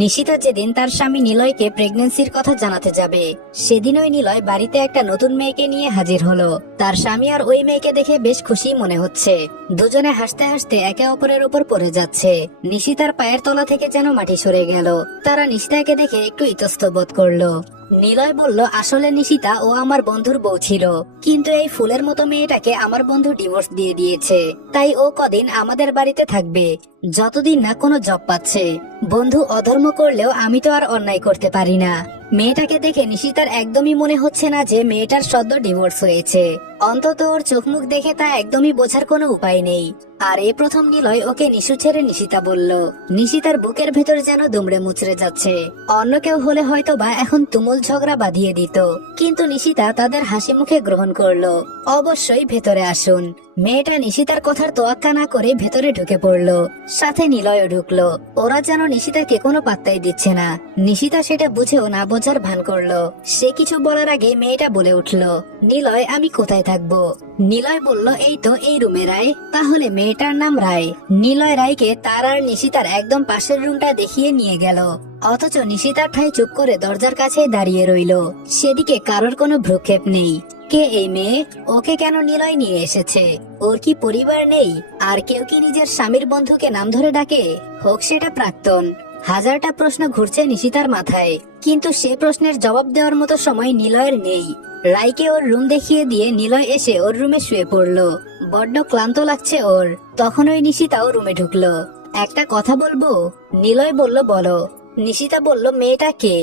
নিশিতা যেদিন তার স্বামী নিলয়কে প্রেগন্যান্সির কথা জানাতে যাবে, সেদিনই নিলয় বাড়িতে একটা নতুন মেয়েকে নিয়ে হাজির হলো। তার স্বামী আর ওই মেয়েকে দেখে বেশ খুশি মনে হচ্ছে। দুজনে হাসতে হাসতে একে অপরের উপর পড়ে যাচ্ছে। নিশিতার পায়ের তলা থেকে যেন মাটি সরে গেল। তারা নিশিতাকে দেখে একটু ইতস্তত বোধ করলো। নিলয় বলল, আসলে নিশিতা ও আমার বন্ধুর বউ ছিল, কিন্তু এই ফুলের মতো মেয়েটাকে আমার বন্ধু ডিভোর্স দিয়ে দিয়েছে। তাই ও কদিন আমাদের বাড়িতে থাকবে, যতদিন না কোনো জব পাচ্ছে। বন্ধু অধর্ম করলেও আমি তো আর অন্যায় করতে পারি না। মেয়েটাকে দেখে নিশিতার একদমই মনে হচ্ছে না যে মেয়েটার সদ্য ডিভোর্স হয়েছে। অন্তত ওর চোখ মুখ দেখে তা একদমই বোঝার কোনো উপায় নেই। আর এই প্রথম নিলয় ওকে নিশু ছেড়ে নিশিতা বলল। নিশিতার বুকের ভেতর যেন দুমড়ে মুচড়ে যাচ্ছে। অন্য কেউ হলে হয়তো বা এখন তুমুল ঝগড়া বাঁধিয়ে দিত, কিন্তু নিশিতা তাদের হাসি মুখে গ্রহণ করলো। অবশ্যই ভেতরে আসুন। মেয়েটা নিশিতার কথার তোয়াক্কা না করে ভেতরে ঢুকে পড়লো। সাথে নিলয়ও ঢুকলো। ওরা যেন নিশিতাকে কোনো পাত্তাই দিচ্ছে না। নিশিতা সেটা বুঝেও না বোঝার ভান করলো। সে কিছু বলার আগে মেয়েটা বলে উঠলো, নিলয় আমি কোথায় থাকবো? নিলয় বলল, এই তো এই রুমে রায়। তাহলে মেয়েটার নাম রায়। নিলয় রায়কে তার আর নিশিতার একদম পাশের রুমটা দেখিয়ে নিয়ে গেল। অথচ নিশিতার ঠাই চুপ করে দরজার কাছে দাঁড়িয়ে রইল। সেদিকে কারোর কোনো ভ্রুক্ষেপ নেই। কে এই মেয়ে? ওকে কেন নিলয় নিয়ে এসেছে? ওর কি পরিবার নেই? আর কেউ কি নিজের স্বামীর বন্ধুকে নাম ধরে ডাকে, হোক সেটা প্রাক্তন? হাজারটা প্রশ্ন ঘুরছে নিশিতার মাথায়, কিন্তু সে প্রশ্নের জবাব দেওয়ার মতো সময় নিলয়ের নেই। রাইকে ওর রুম দেখিয়ে দিয়ে নিলয় এসে ওর রুমে শুয়ে পড়লো। বড্ড ক্লান্ত লাগছে ওর। তখন ওই নিশিতাও রুমে ঢুকলো। একটা কথা বলবো? নিলয় বলল, বলো। নিশিতা বলল, মেয়েটা কে?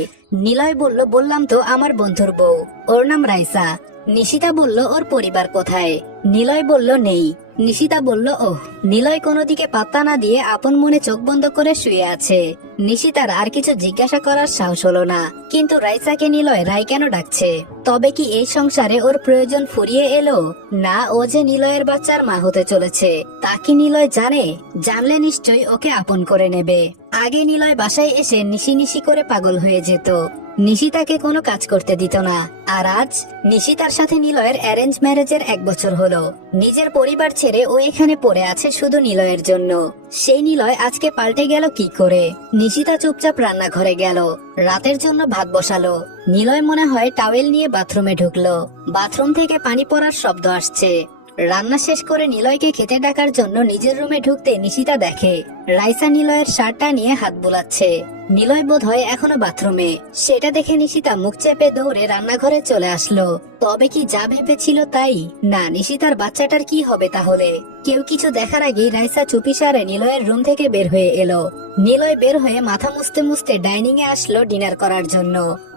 নিলয় বলল, বললাম তো আমার বন্ধুর বউ, ওর নাম রাইসা। নিশিতা বলল, ওর পরিবার কোথায়? নিলয় বলল, নেই। নিশিতা বলল, ওহ। নিলয় কোনো দিকে পাত্তা না দিয়ে আপন মনে চোখ বন্ধ করে শুয়ে আছে। নিশিতার আর কিছু জিজ্ঞাসা করার সাহস হলো না। কিন্তু রাইসাকে নিলয় রায় কেন ডাকছে? তবে কি এই সংসারে ওর প্রয়োজন ফুরিয়ে এলো? না, ও যে নিলয়ের বাচ্চার মা হতে চলেছে তা কি নিলয় জানে? জানলে নিশ্চয়ই ওকে আপন করে নেবে। আগে নিলয় বাসায় এসে নিশি নিশি করে পাগল হয়ে যেত। নিশিতাকে কোনো কাজ করতে দিত না। আর আজ নিশিতার সাথে নিলয়ের অ্যারেঞ্জ ম্যারেজের 1 বছর হলো। নিজের পরিবার ছেড়ে ও এখানে পড়ে আছে শুধু নিলয়ের জন্য। সেই নিলয় আজকে পাল্টে গেল কি করে? নিশিতা চুপচাপ রান্নাঘরে গেল। রাতের জন্য ভাত বসালো। নিলয় মনে হয় টাওয়েল নিয়ে বাথরুমে ঢুকলো। বাথরুম থেকে পানি পড়ার শব্দ আসছে। রান্না শেষ করে নিলয়কে খেতে ডাকার জন্য নিজের রুমে ঢুকতে নিশিতা দেখে রাইসা নিলয়ের শার্টটা নিয়ে হাত বুলাচ্ছে। নিলয় বোধহয় এখনো বাথরুমে। সেটা দেখে নিশিতা মুখ চেপে দৌড়ে রান্নাঘরে চলে আসলো। তবে কি যা ভেবেছিল তাই? না, নিশিতার বাচ্চাটার কি হবে তাহলে? কেউ কিছু দেখার আগেই রাইসা চুপিসারে নিলয়ের রুম থেকে বের হয়ে এলো। নিলয় বের হয়ে মাথা মুছতে মুছতে ডাইনিং এ আসলো ডিনার করার জন্য।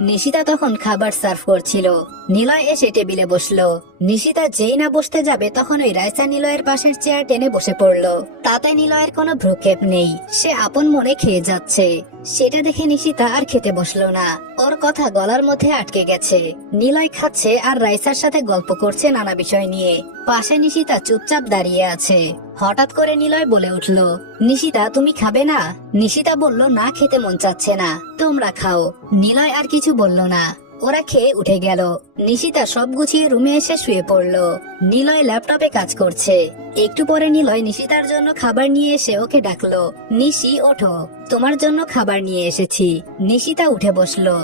নিশিতা তখন খাবার সার্ভ করছিল। নিলয় এসে টেবিলে বসলো। নিশিতা যেই না বসতে যাবে তখন ওই রাইসা নিলয়ের পাশের চেয়ার টেনে বসে পড়লো। তাতে নিলয়ের কোনো ভ্রুক্ষেপ নেই। সে আপন মনে খেয়ে যাচ্ছে। সেটা দেখে নিশিতা আর খেতে বসলো না। ওর কথা গলার মধ্যে আটকে গেছে। নিলয় খাচ্ছে আর রাইসার সাথে গল্প করছে নানা বিষয় নিয়ে। পাশে নিশিতা চুপচাপ দাঁড়িয়ে আছে। হঠাৎ করে নিলয় বলে উঠলো, নিশিতা তুমি খাবে না? নিশিতা বলল, না, খেতে মন চাচ্ছে না, তোমরা খাও। নিলয় আর কিছু বলল না। ওরা খেয়ে উঠে গেল। নিশিতা সব গুছিয়ে রুমে এসে শুয়ে পড়লো। নিলয় ল্যাপটপে কাজ করছে। একটু পরে নিলয় নিশিতার জন্য খাবার নিয়ে এসে ওকে ডাকলো, নিশি ওঠো, তোমার জন্য খাবার নিয়ে এসেছি। নিশিতা উঠে বসলো।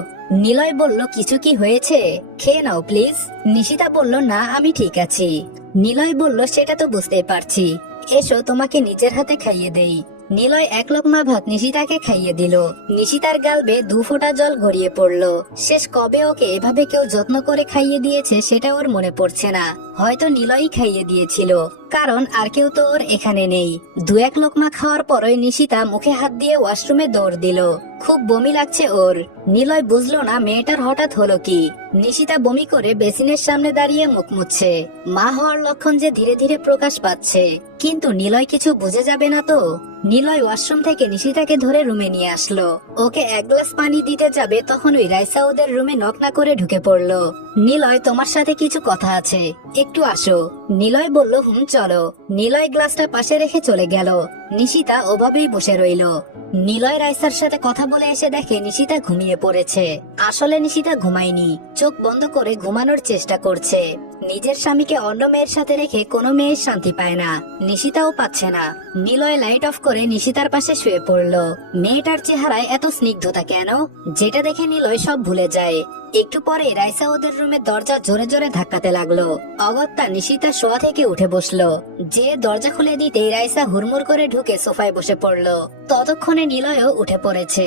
নিলয় বলল, কিছু কি হয়েছে? খেয়ে নাও প্লিজ। নিশিতা বলল, না, আমি ঠিক আছি। নিলয় বলল, সেটা তো বুঝতে পারছি, এসো তোমাকে নিজের হাতে খাইয়ে দেই। নিলয় 1 লোকমা ভাত নিশিতাকে খাইয়ে দিল। নিশিতার গাল বেয়ে 2 ফোঁটা জল গড়িয়ে পড়লো। শেষ কবে ওকে এভাবে কেউ যত্ন করে খাইয়ে দিয়েছে সেটা ওর মনে পড়ছে না। হয়তো নিলয়ই খাইয়ে দিয়েছিল, কারণ আর কেউ তো ওর এখানে নেই। 2-1 লোকমা খাওয়ার পরই নিশিতা মুখে হাত দিয়ে ওয়াশরুমে দৌড় দিল। খুব বমি লাগছে ওর। নিলয় বুঝলো না মেয়েটার হঠাৎ হলো কি। নিশিতা বমি করে বেসিনের সামনে দাঁড়িয়ে মুখ মুছছে। মা হওয়ার লক্ষণ যে ধীরে ধীরে প্রকাশ পাচ্ছে। কিন্তু নিলয় কিছু বুঝে যাবে না তো? নিলয় ওয়াশরুম থেকে নিশিতাকে ধরে রুমে নিয়ে আসলো। ওকে 1 গ্লাস পানি দিতে যাবে তখন ওই রাইসা ওদের রুমে নক না করে ঢুকে পড়লো। নিলয়, তোমার সাথে কিছু কথা আছে, একটু আসো। নিলয় বলল, হুম চলো। নিলয় গ্লাসটা পাশে রেখে চলে গেল। নিশিতা ওভাবেই বসে রইল। নিলয় রাইসার সাথে কথা বলে এসে দেখে নিশিতা ঘুমিয়ে পড়েছে। আসলে নিশিতা ঘুমায়নি, চোখ বন্ধ করে ঘুমানোর চেষ্টা করছে। নিজের স্বামীকে অন্য মেয়ের সাথে রেখে কোনো মেয়ের শান্তি পায় না, নিশিতাও পাচ্ছে না। নিলয় লাইট অফ করে নিশিতার পাশে শুয়ে পড়লো। মেয়েটার চেহারায় এত স্নিগ্ধতা কেন, যেটা দেখে নিলয় সব ভুলে যায়। একটু পরে রাইসা ওদের রুমের দরজা জোরে জোরে ধাক্কাতে লাগলো। অগত্যা নিশিতা শোয়া থেকে উঠে বসলো। যে দরজা খুলে দিতেই রাইসা হুড়মুড় করে ঢুকে সোফায় বসে পড়লো। ততক্ষণে নিলয়ও উঠে পড়েছে।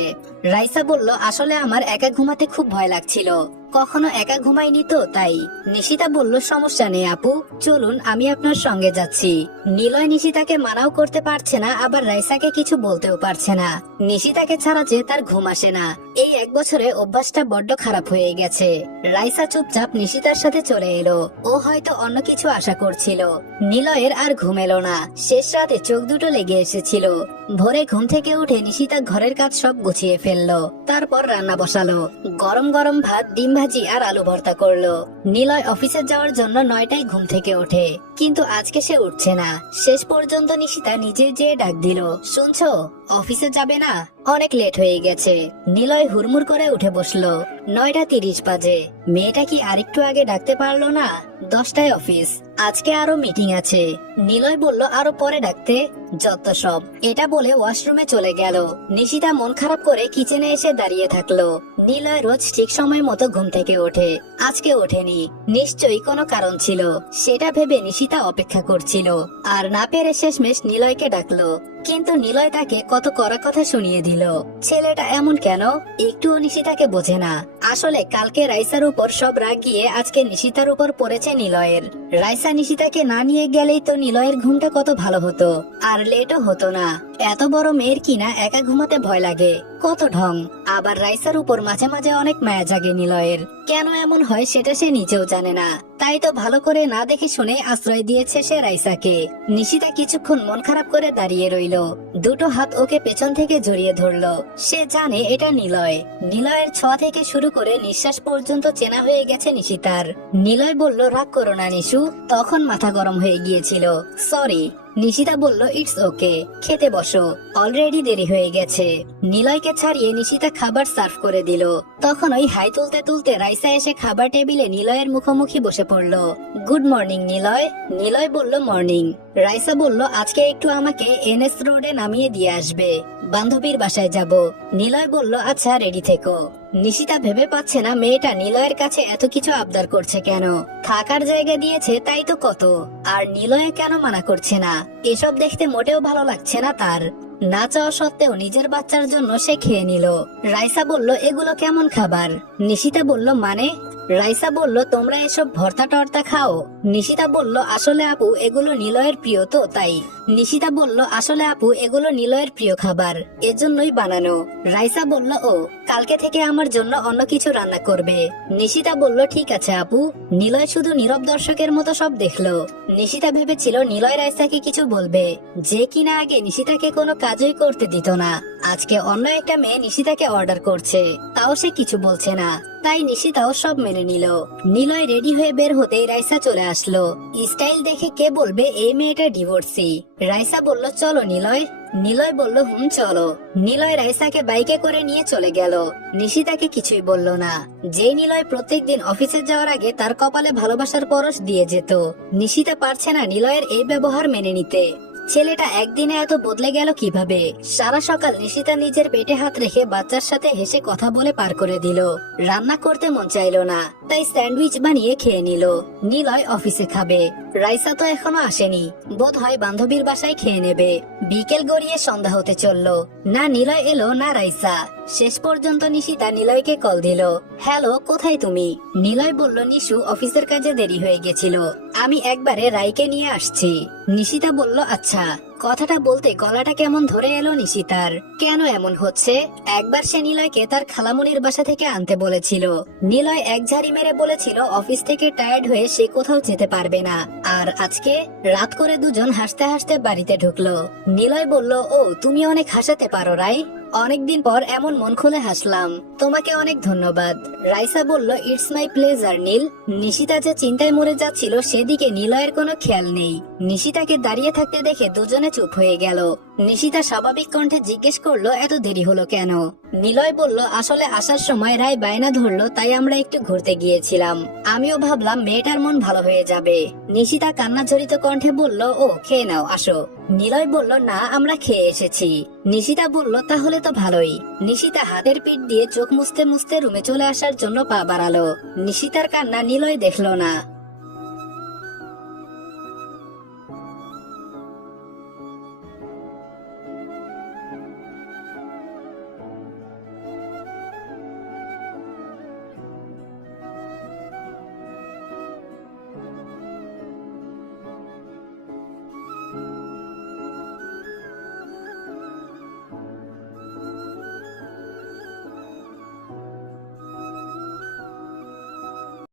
রাইসা বলল, আসলে আমার একা ঘুমাতে খুব ভয় লাগছিল, কখনো একা ঘুমাইনি তো তাই। নিশিতা বলল, সমস্যা নেই আপু, চলুন আমি আপনার সঙ্গে যাচ্ছি। নিলয় নিশিতাকে মানাও করতে পারছে না, আবার রাইসাকে কিছু বলতেও পারছে না। নিশিতাকে ছাড়া যে তার ঘুম আসে না। এই 1 বছরে অভ্যাসটা বড্ড খারাপ হয়ে গেছে। রাইসা চুপচাপ নিশিতার সাথে চলে এলো। ও হয়তো অন্য কিছু আশা করছিল। নিলয়ের আর ঘুম এলো না। শেষ রাতে চোখ দুটো লেগে এসেছিল। ভোরে ঘুম থেকে উঠে নিশিতা ঘরের কাজ সব গুছিয়ে ফেললো। তারপর রান্না বসালো। গরম গরম ভাত, ডিম ভাজি আর আলু ভর্তা করলো। নিলয় অফিসে যাওয়ার জন্য 9টায় ঘুম থেকে ওঠে, কিন্তু আজকে সে উঠছে না। শেষ পর্যন্ত নিশিতা নিজে যেয়ে ডাক দিল, শুনছো, অফিসে যাবে না? অনেক লেট হয়ে গেছে। নিলয় হুড়মুড় করে উঠে বসলো। 9:30 বাজে। মেয়েটা কি আরেকটু আগে ডাকতে পারলো না? 10টায় অফিস, আজকে আরো মিটিং আছে। নিলয় বলল, আরো পরে ডাকতে। যত সব। এটা বলে ওয়াশরুমে চলে গেল। নিশিতা মন খারাপ করে কিচেনে এসে দাঁড়িয়ে থাকলো। নিলয় রোজ ঠিক সময় মতো ঘুম থেকে ওঠে, আজকে ওঠেনি। নিশ্চয়ই কোনো কারণ ছিল, সেটা ভেবে নিশিতা অপেক্ষা করছিল। আর না পেরে শেষমেশ নিলয়কে ডাকলো, কিন্তু নিলয় তাকে কত কড়া কথা শুনিয়ে দিল। ছেলেটা এমন কেন, একটুও নিশিতাকে বোঝে না। আসলে কালকে রাইসার উপর সব রাগ গিয়ে আজকে নিশিতার উপর পড়েছে নিলয়ের। রাইসা নিশিতাকে না নিয়ে গেলেই তো নিলয়ের ঘুমটা কত ভালো হতো, আর লেটও হতো না। এত বড় মেয়ের কিনা একা ঘুমাতে ভয় লাগে, কত ঢং। আবার রাইসার উপর মাঝে মাঝে অনেক মায়া জাগে নিলয়ের। কেন এমন হয় সেটা সে নিজেও জানে না। তাই তো ভালো করে না দেখে শুনে আশ্রয় দিয়েছে সে রাইসাকে। নিশিতা কিছুক্ষণ মন খারাপ করে দাঁড়িয়ে রইল। দুটো হাত ওকে পেছন থেকে জড়িয়ে ধরলো। সে জানে এটা নিলয়। নিলয়ের ছোঁয়া থেকে শুরু করে নিঃশ্বাস পর্যন্ত চেনা হয়ে গেছে নিশিতার। নিলয় বলল, রাগ করো না নিশু, তখন মাথা গরম হয়ে গিয়েছিল, সরি। নিশিতা বলল, ইটস ওকে, খেতে বসো, অলরেডি দেরি হয়ে গেছে। নিলয়কে ছাড়িয়ে নিশিতা খাবার সার্ভ করে দিল। তখন ওই হাই তুলতে তুলতে রাইসা এসে খাবার টেবিলে নিলয়ের মুখোমুখি বসে পড়ল। Good morning Niloy. নিলয় বলল, মর্নিং। রাইসা বলল, আজকে একটু আমাকে এনএস রোডে নামিয়ে দিয়ে আসবে, বান্ধবীর বাসায় যাব। নিলয় বলল, আচ্ছা রেডি থেকো। নিশিতা ভেবে পাচ্ছে না মেয়েটা নিলয়ের কাছে এত কিছু আবদার করছে কেন। থাকার জায়গা দিয়েছে তাই তো কত, আর নিলয়ে কেন মানা করছে না। এসব দেখতে মোটেও ভালো লাগছে না তার। না চাওয়া সত্ত্বেও নিজের বাচ্চার জন্য সে খেয়ে নিল। রাইসা বলল, এগুলো কেমন খাবার? নিশিতা বলল, মানে? রাইসা বলল, তোমরা এসব ভর্তা টর্তা খাও? নিশিতা বলল, আসলে আপু এগুলো নিলয়ের প্রিয় তো তাই। নিশিতা বলল, আসলে আপু এগুলো নিলয়ের প্রিয় খাবার, এজন্যই বানানো। রাইসা বলল, ও, কালকে থেকে আমার জন্য অন্য কিছু রান্না করবে। নিশিতা বলল, ঠিক আছে আপু। নিলয় শুধু নীরব দর্শকের মতো সব দেখলো। নিশিতা ভেবেছিল নিলয় রাইসাকে কিছু বলবে, যে কিনা আগে নিশিতাকে কোনো কাজই করতে দিত না। আজকে অন্য একটা মেয়ে নিশিতাকে অর্ডার করছে, তাও সে কিছু বলছে না। তাই নিশিতাও সব মেনে নিল। নিলয় রেডি হয়ে বের হতেই রাইসা চলে আসলো। স্টাইল দেখে কে বলবে এই মেয়েটা ডিভোর্সি। রাইসা বলল, চলো নিলয়। নিলয় বলল, চলো। নিলয় রাইসাকে বাইকে করে নিয়ে চলে গেল। নিশিতাকে কিছুই বলল না। যে নিলয় প্রত্যেকদিন অফিসে যাওয়ার আগে তার কপালে ভালোবাসার পরশ দিয়ে যেত, নিশিতা পারছে না নিলয়ের এই ব্যবহার মেনে নিতে। ছেলেটা একদিনে এত বদলে গেল কিভাবে? সারা সকাল নিশিতা নিজের পেটে হাত রেখে বাচ্চার সাথে হেসে কথা বলে পার করে দিল। রান্না করতে মন চাইলো না, তাই স্যান্ডউইচ বানিয়ে খেয়ে নিল। নিলয় অফিসে খাবে। রাইসা তো এখনো আসেনি, বোধ হয় বান্ধবীর বাসায় খেয়ে নেবে। বিকেল গড়িয়ে সন্ধ্যা হতে চললো, না নিলয় এলো না রাইসা। শেষ পর্যন্ত নিশিতা নিলয়কে কল দিল। হ্যালো, কোথায় তুমি? নিলয় বলল, নিশু অফিসের কাজে দেরি হয়ে গেছিল, আমি একবারে রাইকে নিয়ে আসছি। নিশিতা বলল, আচ্ছা। কথাটা বলতে গলাটা কেমন ধরে এলো নিশিতার। কেন এমন হচ্ছে? একবার সে নিলয়কে তার খালামুনির বাসা থেকে আনতে বলেছিল। নিলয় এক ঝাড়ি মেরে বলেছিল অফিস থেকে টায়ার্ড হয়ে সে কোথাও যেতে পারবে না। আর আজকে রাত করে দুজন হাসতে হাসতে বাড়িতে ঢুকলো। নিলয় বলল, ও তুমি অনেক হাসাতে পারো রাই, অনেকদিন পর এমন মন খুলে হাসলাম, তোমাকে অনেক ধন্যবাদ। রাইসা বলল, ইটস মাই প্লেজার নীল। নিশিতা যে চিন্তায় মরে যাচ্ছিল সেদিকে নিলয়ের কোনো খেয়াল নেই। নিশিতাকে দাঁড়িয়ে থাকতে দেখে দুজনে চুপ হয়ে গেল। নিশিতা স্বাভাবিক কণ্ঠে জিজ্ঞেস করলো, এত দেরি হলো কেন? নিলয় বলল, আসলে আসার সময় রায় বায়না ধরলো, তাই আমরা একটু ঘুরতে গিয়েছিলাম। আমিও ভাবলাম মেয়েটার মন ভালো হয়ে যাবে। নিশিতা কান্নাঝরিত কণ্ঠে বলল, ও খেয়ে নাও, আসো। নিলয় বলল, না, আমরা খেয়ে এসেছি। নিশিতা বলল, তাহলে তো ভালোই। নিশিতা হাতের পিঠ দিয়ে চোখ মুছতে মুছতে রুমে চলে আসার জন্য পা বাড়ালো। নিশিতার কান্না নিলয় দেখলো না।